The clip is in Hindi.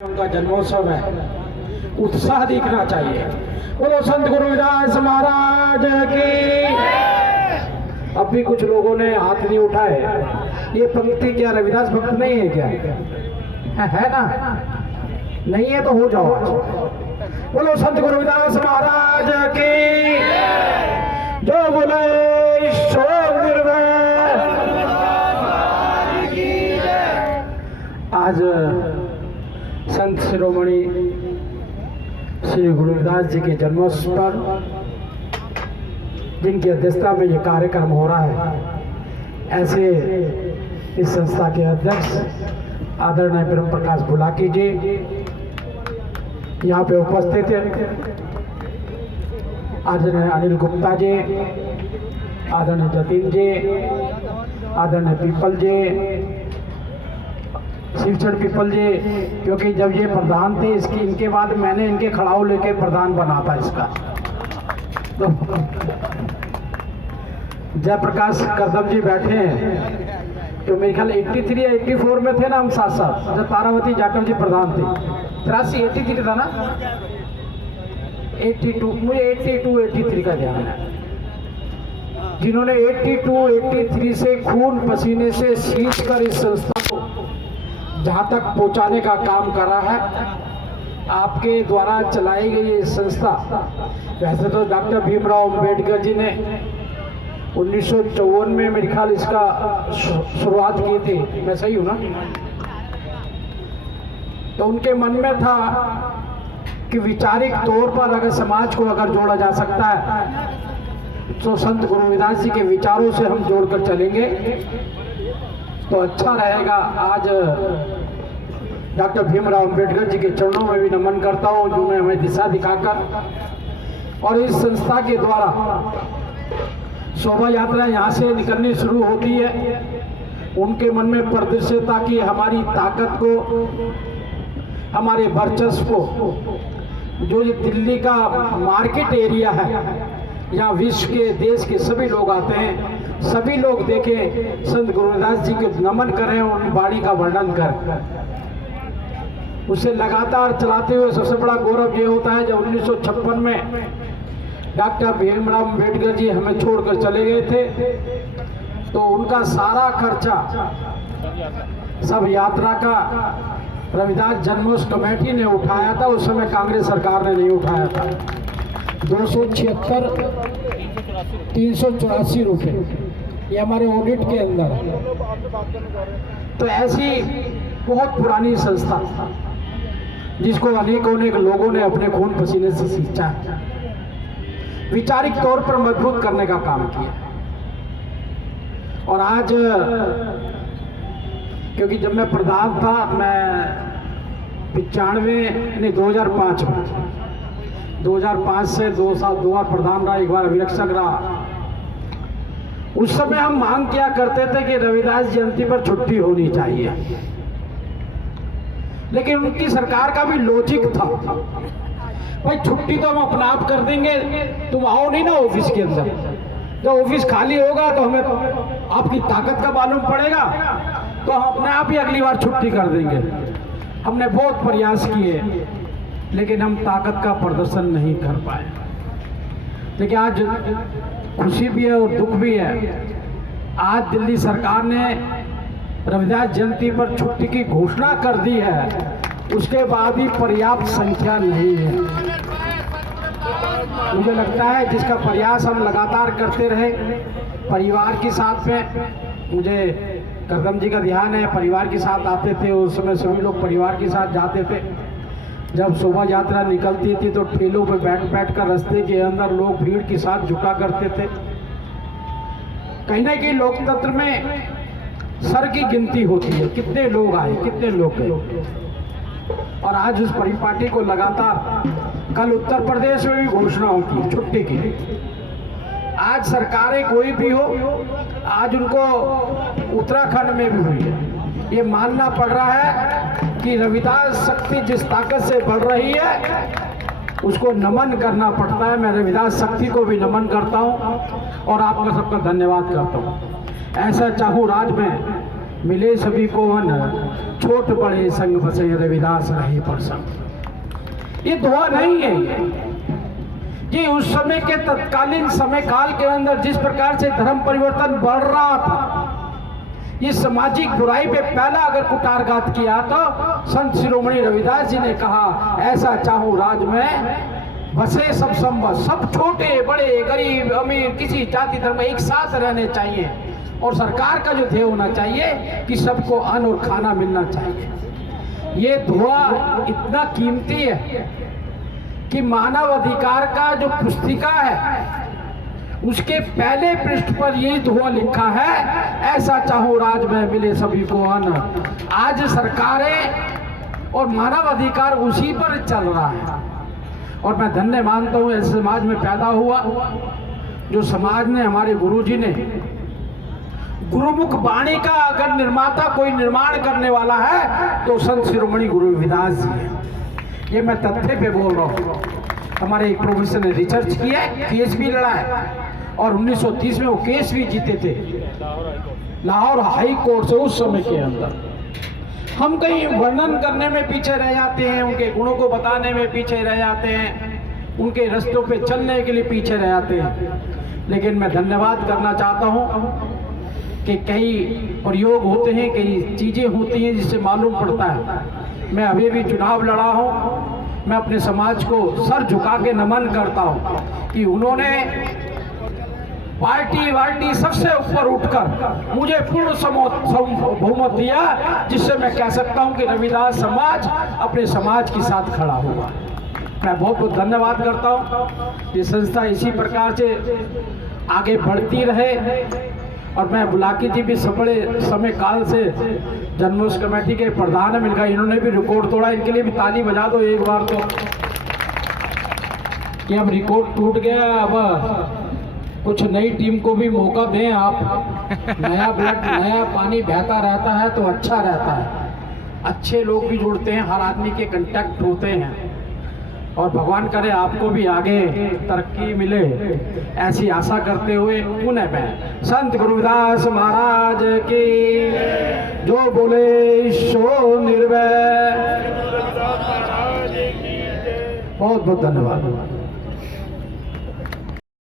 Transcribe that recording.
उनका जन्मोत्सव है, उत्साह दिखना चाहिए। बोलो संत गुरु रविदास महाराज की। अब भी कुछ लोगों ने हाथ नहीं उठाए। ये पंक्ति क्या रविदास भक्त नहीं है क्या? है ना? नहीं है तो हो जाओ। बोलो संत गुरु रविदास महाराज की। जो बोले शोभ निर्भय। आज संत शिरोमणि श्री गुरु रविदास जी के जन्मोत्सव पर जिनकी अध्यक्षता में ये कार्यक्रम हो रहा है, ऐसे इस संस्था के अध्यक्ष आदरणीय ब्रह्म प्रकाश बुलाकी जी यहाँ पे उपस्थित हैं। आदरणीय अनिल गुप्ता जी, आदरणीय जतिन जी, आदरणीय पीपल जी, शिवचर पीपल जी, क्योंकि जब ये प्रधान थे इसकी इनके बाद मैंने इनके खड़ाऊ लेके प्रधान बना था इसका। तो जयप्रकाश करदम जी बैठे हैं, तो मेरे ख्याल 83 या 84 में थे ना हम साथ साथ, जब तारावती जाटव जी प्रधान थे। 83 था ना, 82, मुझे 82-83 का ध्यान है, जिन्होंने 82-83 से खून पसीने से सींच कर इस संस्था को जहाँ तक पहुँचाने का काम करा है। आपके द्वारा चलाई गई ये संस्था, वैसे तो डॉक्टर भीमराव अंबेडकर जी ने 1954 में मेरे ख्याल इसका शुरुआत की थी, मैं सही हूँ ना? तो उनके मन में था कि वैचारिक तौर पर अगर समाज को अगर जोड़ा जा सकता है तो संत गुरु रविदास जी के विचारों से हम जोड़कर चलेंगे तो अच्छा रहेगा। आज डॉक्टर भीमराव अंबेडकर जी के चरणों में भी नमन करता हूँ, जिन्होंने हमें दिशा दिखाकर, और इस संस्था के द्वारा शोभा यात्रा यहाँ से निकलनी शुरू होती है। उनके मन में प्रदर्शिता की हमारी ताकत को, हमारे वर्चस्व को, जो ये दिल्ली का मार्केट एरिया है, यहाँ विश्व के देश के सभी लोग आते हैं, सभी लोग देखें, संत गुरु रविदास जी को नमन करें, उन वाणी का वर्णन करें। उसे लगातार चलाते हुए सबसे बड़ा गौरव ये होता है, जब 1956 में डॉक्टर भीमराव अंबेडकर जी हमें छोड़कर चले गए थे, तो उनका सारा खर्चा सब यात्रा का रविदास जन्मोत्सव कमेटी ने उठाया था। उस समय कांग्रेस सरकार ने नहीं उठाया था। 276 384 रुपये, ये हमारे ऑडिट के अंदर है। तो ऐसी बहुत पुरानी संस्था जिसको अनेक लोगों ने अपने खून पसीने से सींचा है, वैचारिक तौर पर मजबूत करने का काम किया। और आज क्योंकि जब मैं प्रधान था, मैं 2005 से 2 साल 2 बार प्रधान रहा, 1 बार अभिरक्षक रहा। उस समय हम मांग किया करते थे कि रविदास जयंती पर छुट्टी होनी चाहिए, लेकिन उनकी सरकार का भी लॉजिक था, भाई छुट्टी तो हम अपना आप कर देंगे, तुम आओ नहीं ना ऑफिस के अंदर, जब ऑफिस खाली होगा तो हमें आपकी ताकत का मालूम पड़ेगा, तो हम अपने आप ही अगली बार छुट्टी कर देंगे। हमने बहुत प्रयास किए, लेकिन हम ताकत का प्रदर्शन नहीं कर पाए। लेकिन आज खुशी भी है और दुख भी है। आज दिल्ली सरकार ने रविदास जयंती पर छुट्टी की घोषणा कर दी है, उसके बाद भी पर्याप्त संख्या नहीं है। मुझे लगता है जिसका प्रयास हम लगातार करते रहे परिवार के साथ में, मुझे करदम जी का ध्यान है, परिवार के साथ आते थे, उस समय सभी लोग परिवार के साथ जाते थे। जब शोभा यात्रा निकलती थी तो ठेलों पे बैठ कर रास्ते के अंदर लोग भीड़ के साथ जुटा करते थे। कहीं ना कहीं लोकतंत्र में सर की गिनती होती है, कितने लोग आए, कितने लोग गए। और आज उस परिपाटी को लगातार, कल उत्तर प्रदेश में भी घोषणा होती है छुट्टी की। आज सरकारें कोई भी हो, आज उनको उत्तराखंड में भी हुई है। ये मानना पड़ रहा है कि रविदास शक्ति जिस ताकत से बढ़ रही है उसको नमन करना पड़ता है। मैं रविदास शक्ति को भी नमन करता हूँ और आपका सबका धन्यवाद करता हूँ। ऐसा चाहूँ राज में मिले सभी को वन, छोट बड़े संग बसे रविदास रहे पर संग। ये दुआ नहीं है, ये उस समय के तत्कालीन समय काल के अंदर जिस प्रकार से धर्म परिवर्तन बढ़ रहा था, ये सामाजिक बुराई पे पहला अगर कुटारघात किया तो संत शिरोमणि रविदास जी ने कहा, ऐसा चाहूं राज में बसे सब संबत, सब छोटे बड़े गरीब अमीर किसी जाति धर्म एक साथ रहने चाहिए, और सरकार का जो ध्येय होना चाहिए कि सबको अन्न और खाना मिलना चाहिए। ये दुआ इतना कीमती है कि मानव अधिकार का जो पुस्तिका है उसके पहले पृष्ठ पर यही दुआ लिखा है, ऐसा चाहो राज में मिले सभी को अन्न। आज सरकारें और मानव अधिकार उसी पर चल रहा है, और मैं धन्य मानता हूं ऐसे समाज में पैदा हुआ जो समाज ने, हमारे गुरुजी ने, गुरुमुख वाणी का अगर निर्माता कोई निर्माण करने वाला है तो संत शिरोमणि गुरु रविदास जी है। ये मैं तथ्य पे बोल रहा हूँ। हमारे एक प्रोफेसर ने रिसर्च किया है, केस भी लड़ा है, और 1930 में वो केस भी जीते थे लाहौर हाई कोर्ट से उस समय के अंदर। हम कहीं वर्णन करने में पीछे रह जाते हैं, उनके गुणों को बताने में पीछे रह जाते हैं, उनके रास्तों पे चलने के लिए पीछे रह जाते हैं। लेकिन मैं धन्यवाद करना चाहता हूँ कि कई प्रयोग होते हैं, कई चीज़ें होती हैं जिससे मालूम पड़ता है। मैं अभी भी चुनाव लड़ा हूँ, मैं अपने समाज को सर झुका के नमन करता हूँ कि उन्होंने पार्टी सबसे ऊपर उठकर मुझे पूर्ण बहुमत दिया, जिससे मैं कह सकता हूं कि रविदास समाज अपने समाज के साथ खड़ा हुआ। मैं बहुत बहुत धन्यवाद करता हूं। ये संस्था इसी प्रकार से आगे बढ़ती रहे, और मैं बुलाकी जी भी बड़े समय काल से जन्मोत्सव कमेटी के प्रधान है, मिलकर इन्होंने भी रिकॉर्ड तोड़ा, इनके लिए भी ताली बजा दो एक बार तो, कि अब रिकॉर्ड टूट गया, अब कुछ नई टीम को भी मौका दें आप। नया ब्लड, नया पानी बहता रहता है तो अच्छा रहता है, अच्छे लोग भी जुड़ते हैं, हर आदमी के कांटेक्ट होते हैं, और भगवान करे आपको भी आगे तरक्की मिले, ऐसी आशा करते हुए पुनः मैं संत गुरुदास महाराज की जो बोले सो निर्भय। बहुत बहुत धन्यवाद।